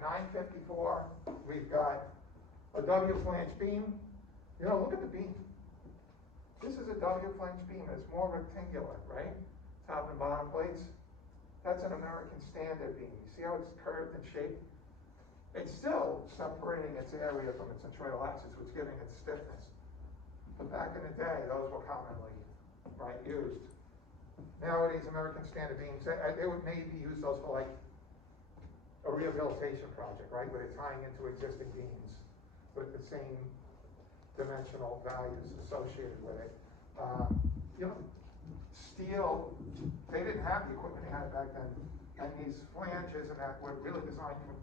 at 954, we've got a W flange beam. You know, look at the beam. This is a W flange beam. It's more rectangular, right? Top and bottom plates. That's an American standard beam. You see how it's curved and shaped? It's still separating its area from its centroidal axis, which is giving it stiffness. But back in the day, those were commonly, right, used. Nowadays, American standard beams, they would maybe use those for like a rehabilitation project, right, where they're tying into existing beams with the same dimensional values associated with it. You know, steel, they didn't have the equipment they had back then, and these flanges and that were really designed for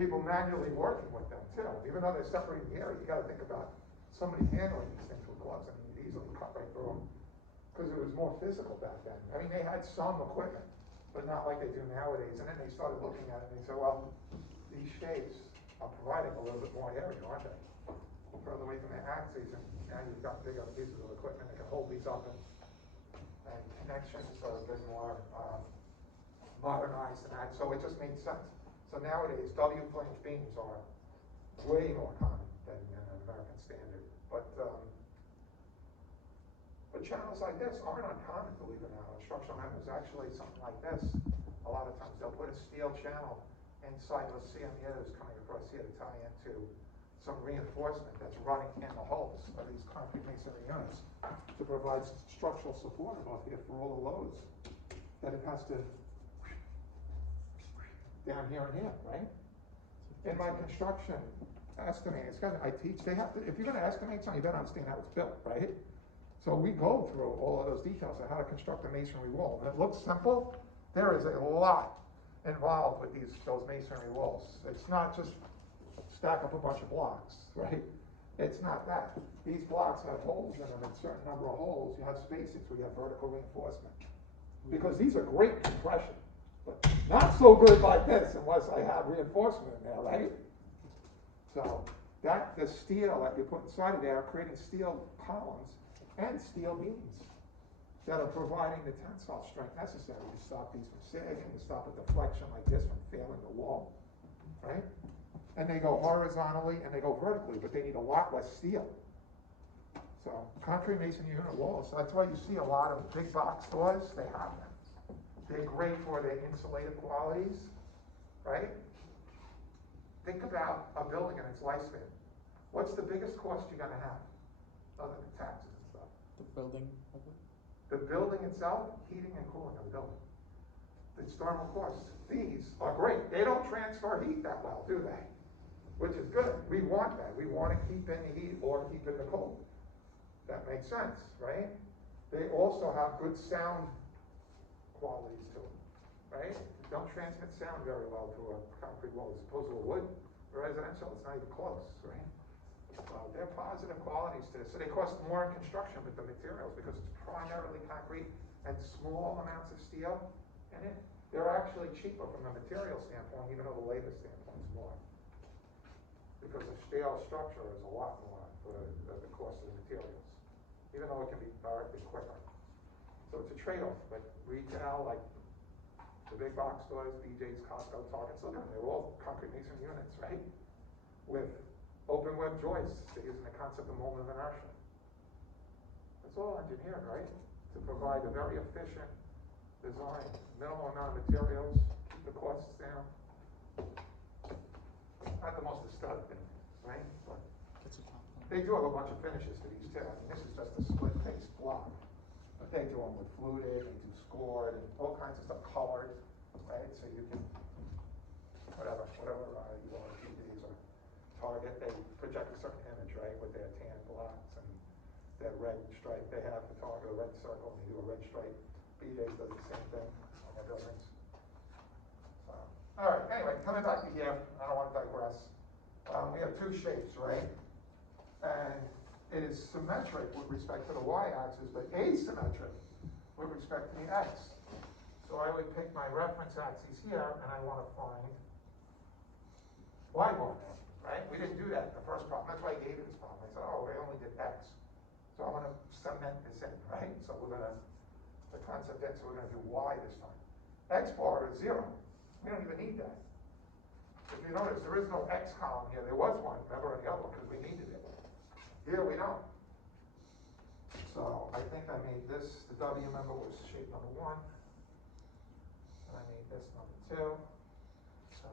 people manually working with them too. Even though they're separating the area, you got to think about somebody handling these things with gloves. I mean, you'd easily cut right through them because it was more physical back then. I mean, they had some equipment, but not like they do nowadays. And then they started looking at it and they said, well, these shapes are providing a little bit more area, aren't they? Further away from the axes, and now you've got bigger pieces of equipment that can hold these up, and connections are a bit more modernized than that. So it just made sense. So nowadays, W flange beams are way more common than an American standard. But channels like this aren't uncommon, believe it or not, on structural members. Actually, something like this, a lot of times they'll put a steel channel inside those CMUs coming across here to tie into some reinforcement that's running in the holes of these concrete masonry units to provide structural support above here for all the loads that it has to down here and here, right? In my construction estimating, I teach, they have to, if you're gonna estimate something, you better understand how it's built, right? So we go through all of those details on how to construct a masonry wall. And it looks simple, there is a lot involved with those masonry walls. It's not just stack up a bunch of blocks, right? It's not that. These blocks have holes in them, and a certain number of holes, you have spacings where you have vertical reinforcement. Because these are great compression, but not so good like this unless I have reinforcement in there, right? So the steel that you put inside of there are creating steel columns and steel beams that are providing the tensile strength necessary to stop these from sagging, to stop a deflection like this from failing the wall, right? And they go horizontally and they go vertically, but they need a lot less steel. So concrete masonry unit walls, so that's why you see a lot of big box stores, they have them. They're great for their insulative qualities, right? Think about a building and its lifespan. What's the biggest cost you're gonna have, other than taxes and stuff? The building of it? The building itself, heating and cooling of the building. It's thermal costs. These are great. They don't transfer heat that well, do they? Which is good. We want that. We want to keep in the heat or keep in the cold. That makes sense, right? They also have good sound qualities to them, right? They don't transmit sound very well through a concrete wall as opposed to a wood or residential. It's not even close, right? So they're positive qualities to this. So they cost more in construction with the materials because it's primarily concrete and small amounts of steel in it. They're actually cheaper from a material standpoint, even though the labor standpoint is more. Because the steel structure is a lot more for the cost of the materials, even though it can be directly quicker. So it's a trade-off, but retail, like the big box stores, BJ's, Costco, Target, so they're all concrete masonry units, right? With open web joists, they're using the concept of moment of inertia. It's all engineered, right? To provide a very efficient design, minimal amount of materials, keep the costs down. Not the most aesthetic thing, right? But they do have a bunch of finishes to these too. I mean, this is just a split face block. But they do them with fluted, they do scored, and all kinds of stuff, colored, right? So you can, whatever you want to keep these or Target, they project a certain image, right? With their tan blocks and their red stripe. They have the Target, a red circle, and they do a red stripe. BJ's does the same thing on their buildings. All right, anyway, coming back to here, I don't want to digress. We have two shapes, right? And it is symmetric with respect to the y-axis, but asymmetric with respect to the x. So I would pick my reference axes here, and I want to find y-bar, right? We didn't do that in the first problem. That's why I gave you this problem. I said, oh, we only did x. So I want to cement this in, right? So we're going to, the concept x, so we're going to do y this time. X bar is 0. We don't even need that. If you notice, there is no X column here. There was one, remember, in the other one, because we needed it. Here we don't. So I think I made this, the W member was shape number 1. And I made this number 2. So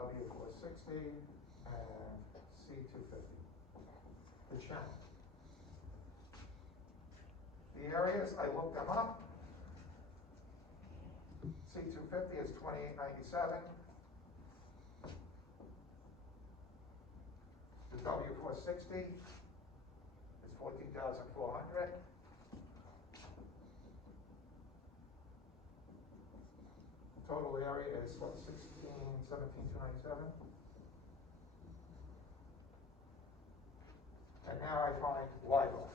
W460 and C250. The channel. The areas, I looked them up. C250 is 2897. The W460 is 14,400. Total area is what, 17,297. And now I find Y bar.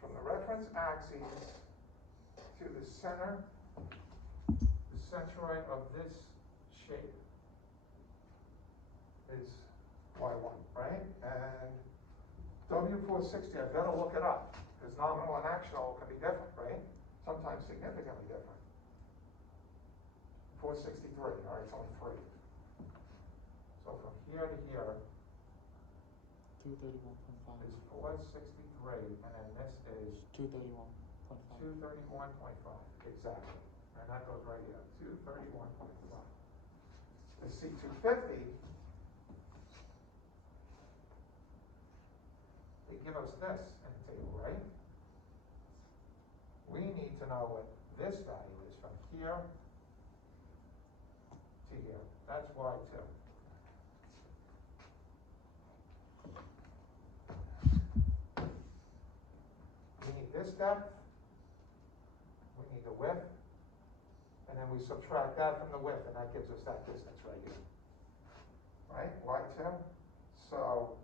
From the reference axes to the center, the centroid of this shape is Y1, right? And W460, I've got to look it up, because nominal and actual can be different, right? Sometimes significantly different. 463, all right, it's only 3. So from here to here, 231.5. is 463, and then this is 231.5. 231.5, exactly. And that goes right here, 231.5. The C250, they give us this in the table, right? We need to know what this value is from here to here. That's Y2. We need this depth, we need the width, and then we subtract that from the width, and that gives us that distance right here. Right, Y2. So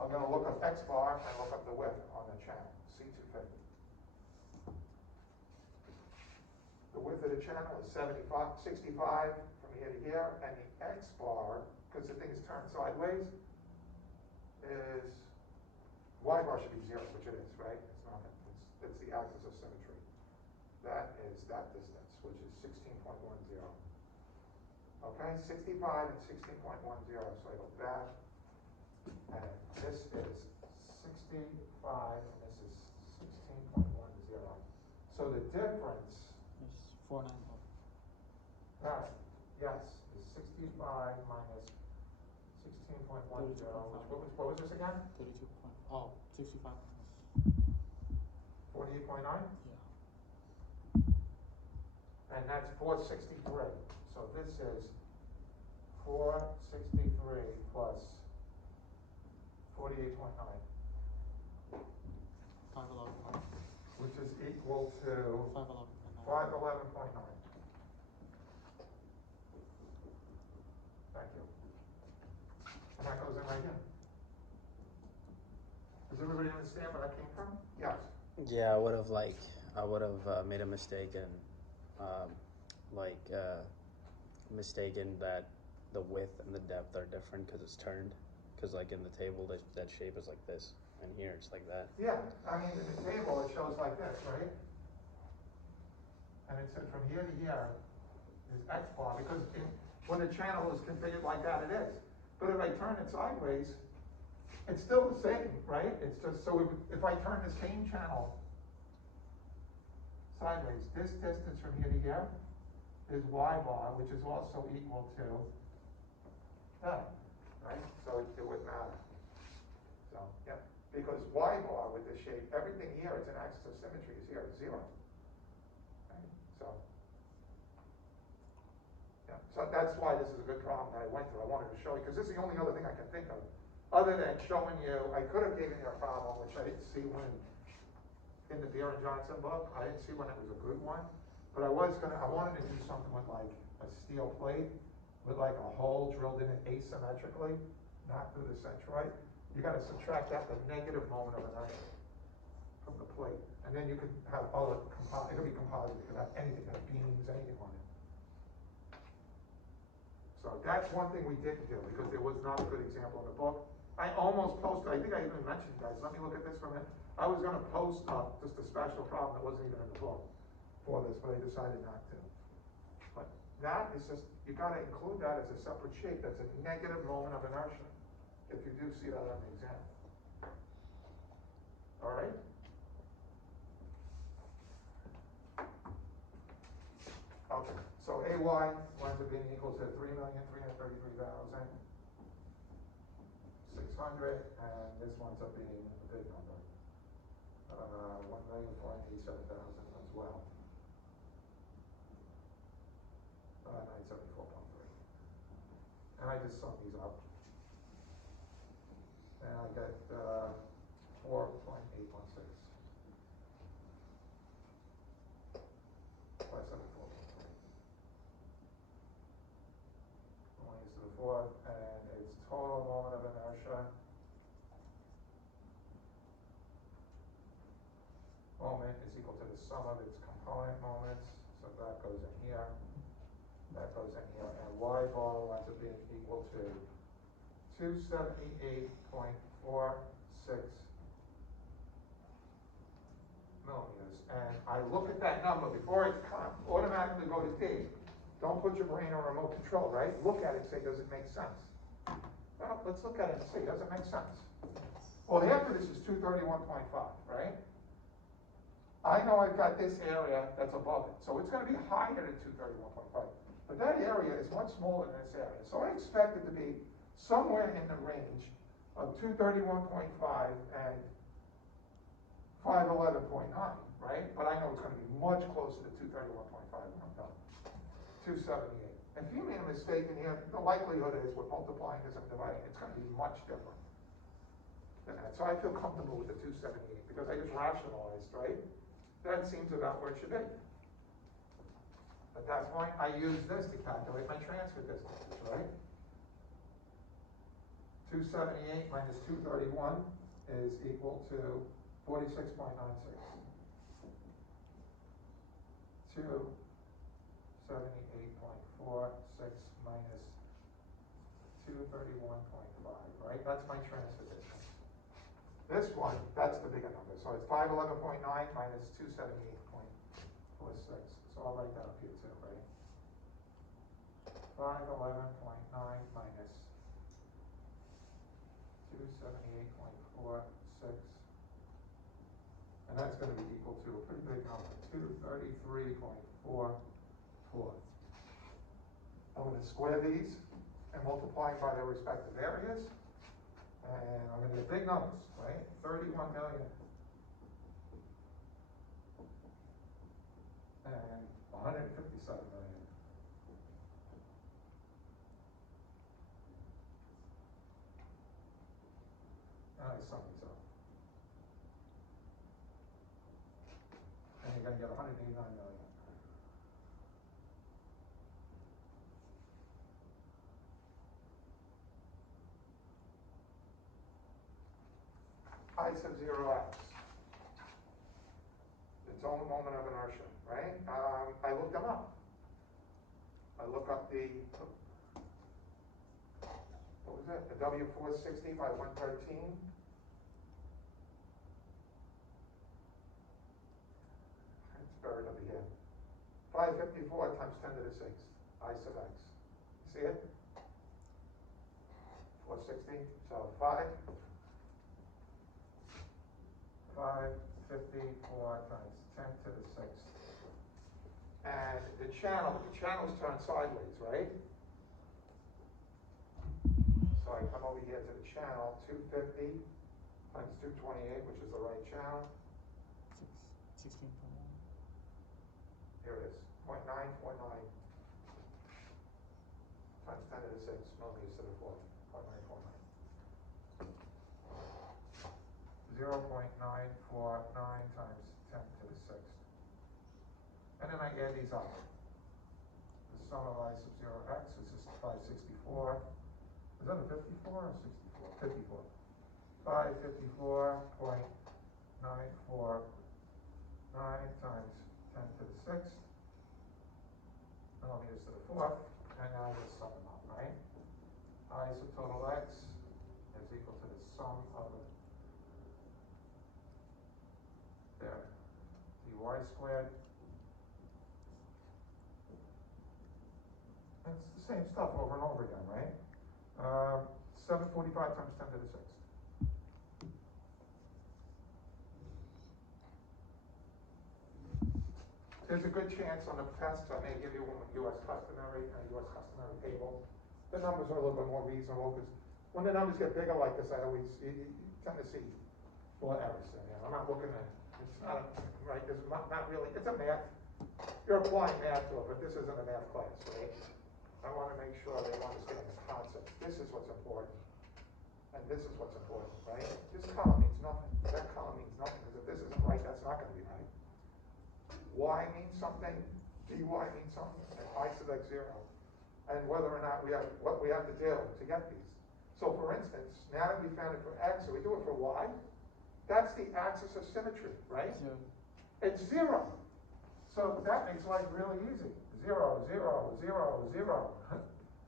I'm going to look up X bar and look up the width on the channel, C250. The width of the channel is 65 from here to here, and the X bar, because the thing is turned sideways, is Y bar should be 0, which it is, right? It's not. It's the axis of symmetry. That is that distance, which is 16.10. Okay, 65 and 16.10. So I go back, and this is 65, and this is 16.10. So the difference. It's 494. Right. Yes, is 65 minus 16.10. What was this again? 32. Oh, 65. 48.9? Yeah. And that's 463. So this is 463 plus 48.9, 511. which is equal to 511.9. 511.9. Thank you. And that goes in right here. Does everybody understand where that came from? Yes. Yeah, I would have made a mistake and mistaken that the width and the depth are different because it's turned. Because like in the table, that shape is like this, and here it's like that. Yeah, I mean, in the table, it shows like this, right? And it said from here to here is X bar, because when the channel is configured like that, it is. But if I turn it sideways, it's still the same, right? It's just, so if I turn the same channel sideways, this distance from here to here is Y bar, which is also equal to that, right? So it wouldn't matter. So, yeah, because Y bar with this shape, everything here, it's an axis of symmetry, is here, it's 0. Right? So that's why this is a good problem that I went through. I wanted to show you, because this is the only other thing I can think of. Other than showing you, I could have given you a problem, which I didn't see when in the Beer and Johnson book. I didn't see when it was a good one. But I wanted to do something with like a steel plate with like a hole drilled in it asymmetrically, not through the centroid. You got to subtract that the negative moment of inertia from the plate. And then you could have other composite, it could be composite, you could have anything, have beams, anything on it. So that's one thing we didn't do because there was not a good example in the book. I almost posted, I think I even mentioned, guys, let me look at this for a minute. I was gonna post just a special problem that wasn't even in the book for this, but I decided not to. But that is just, you gotta include that as a separate shape, that's a negative moment of inertia, if you do see that on the exam. All right? Okay, so AY winds up being equal to 3,333,600, and this winds up being a big number. 1,487,000 as well. 974.3. And I just sum these up. And I get 4.816. 574.3. One is to the fourth, and its total moment of inertia. Moment is equal to the sum of its component moments, so that goes in here, that goes in here, and y bar winds up being equal to 278.46 millimeters. And I look at that number before it automatically go to D. Don't put your brain on remote control, right? Look at it and say, does it make sense? Well, let's look at it and see, does it make sense? Well, half of this is 231.5, right? I know I've got this area that's above it, so it's gonna be higher than 231.5. But that area is much smaller than this area, so I expect it to be somewhere in the range of 231.5 and 511.9, right? But I know it's gonna be much closer to 231.5 when I'm done. 278. If you made a mistake in here, the likelihood is we're multiplying this and dividing, it's gonna be much different than that. So I feel comfortable with the 278 because I just rationalized, right? That seems about where it should be. At that point, I use this to calculate my transfer distance, right? 278 minus 231 is equal to 46.96. 278.46 minus 231.5, right? That's my transfer distance. This one, that's the bigger number. So it's 511.9 minus 278.46. So I'll write that up here too, right? 511.9 minus 278.46. And that's going to be equal to a pretty big number, 233.44. I'm going to square these and multiply by their respective areas. And I'm going to get big numbers, right? 31 million. And 157 million. And I sum these up. And you're going to get 189 million. I sub 0x. Its own moment of inertia, right? I looked them up. I look up the, what was it? The W460 by 113. It's buried over here. 554 times 10 to the 6th. I sub x. See it? 460. So 554 times 10 to the 6th. And the channel's turned sideways, right? So I come over here to the channel, 250 times 228, which is the right channel. 16.1. Here it is, 0.949 times 10 to the 6 millimeters to the 4th, 0.949. 0.949 times 10 to the 6th. And then I add these up. The sum of I sub 0x is just 564. Is that a 54 or 64? 54. 554.949 times 10 to the 6th millimeters to the 4th. And now I just sum them up, right? I sub total x is equal to the sum of their dy squared it's the same stuff over and over again, right? 745 times 10 to the 6th. There's a good chance on the test I may give you one with US customary and US customary table. The numbers are a little bit more reasonable because when the numbers get bigger like this, you tend to see more errors in there. I'm not looking at, it's not, right, it's not really, it's a math. You're applying math to it, but this isn't a math class, right? I want to make sure they understand the concept. This is what's important. And this is what's important, right? This column means nothing. That column means nothing because if this isn't right, that's not going to be right. Y means something, dy means something, and I select 0. And whether or not we have, what we have to do to get these. So for instance, now that we found it for x, so we do it for y, that's the axis of symmetry, right? 0. It's 0. So that makes life really easy. 0, 0, 0, 0,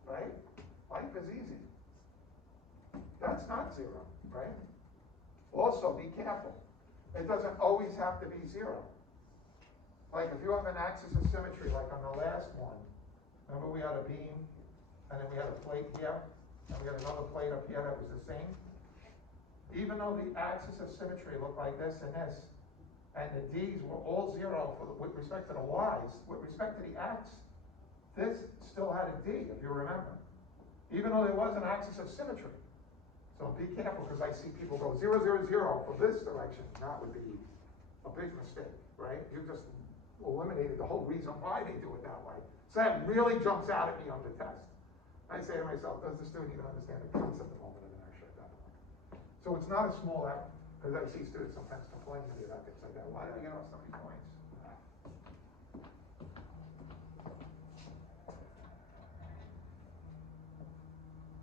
right? Life is easy. That's not 0, right? Also, be careful. It doesn't always have to be 0. Like if you have an axis of symmetry, like on the last one, remember we had a beam, and then we had a plate here, and we had another plate up here that was the same? Even though the axis of symmetry looked like this and this, and the D's were all 0 with respect to the Y's, with respect to the X, this still had a D, if you remember. Even though there was an axis of symmetry. So be careful, because I see people go 0, 0, 0 for this direction. That would be a big mistake, right? You just eliminated the whole reason why they do it that way. So that really jumps out at me on the test. I say to myself, does the student even understand the concept of moment of inertia at that point? So it's not a small error, because I see students sometimes complain to me about things like that. Why did I get off so many points?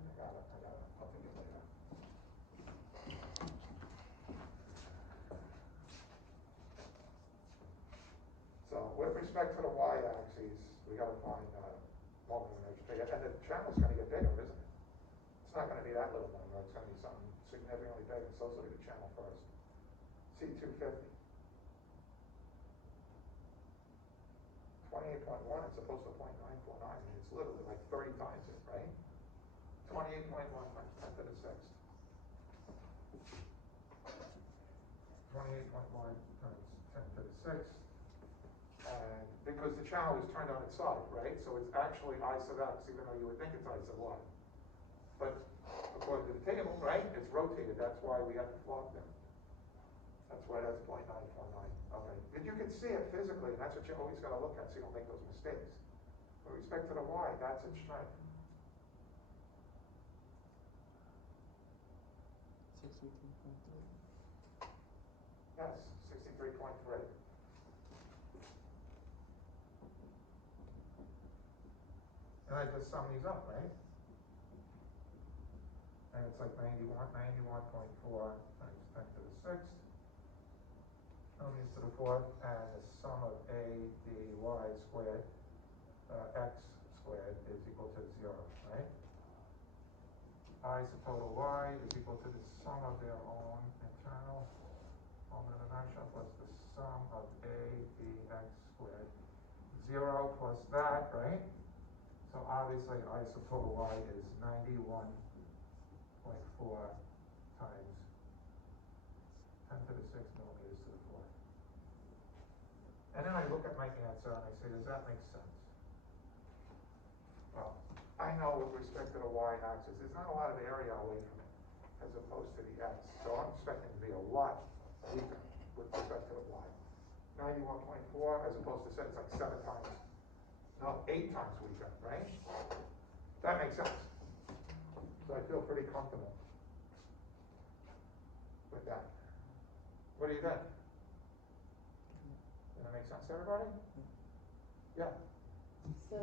I got it, I'll take it later. So with respect to the y-axis, we got to find moment of inertia. And the channel's going to get bigger, isn't it? It's not going to be that little number. It's going to be something significantly bigger. So let's look at the channel first. C250. 28.1 is opposed to 0.949. I mean, it's literally like 30 times it, right? 28.1 times 10 to the 6th. 28.1 times 10 to the 6th. And because the channel is turned on its side, right? So it's actually I sub x, even though you would think it's I sub y. But according to the table, right, it's rotated. That's why we have to flop them. That's why that's 0.949. Okay. But you can see it physically, and that's what you always got to look at so you don't make those mistakes. With respect to the y, that's its strength. 63.3. Yes, 63.3. And I just sum these up, right? And it's like 91.4 times 10 to the 6th. Means to the 4th, and the sum of a dy squared, x squared is equal to 0, right? I sub total y is equal to the sum of their own internal moment of inertia plus the sum of a dx squared. 0 plus that, right? So obviously I sub total y is 91.4 times 10 to the 6 millimeters to the 4th. And then I look at my answer and I say, does that make sense? Well, I know with respect to the y-axis, there's not a lot of area away from it, as opposed to the x. So I'm expecting to be a lot weaker with respect to the y. 91.4 as opposed to say it's like 7 times, no, 8 times weaker, right? That makes sense. So I feel pretty comfortable with that. What do you think? Does that make sense to everybody? Yeah. So